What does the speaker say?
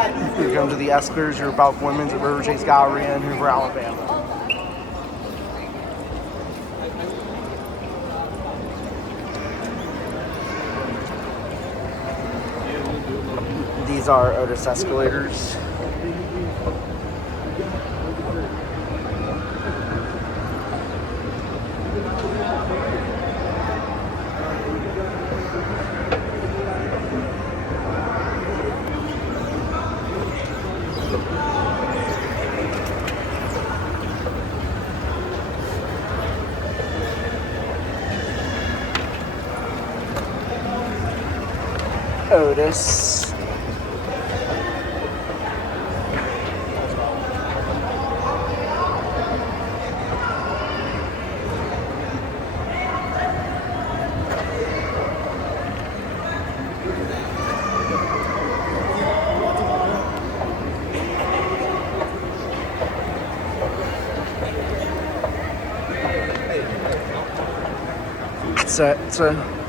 Here comes the Esklers, your Balk Women's at River Chase Gallery in Hoover, Alabama. These are Otis escalators. Otis. It's a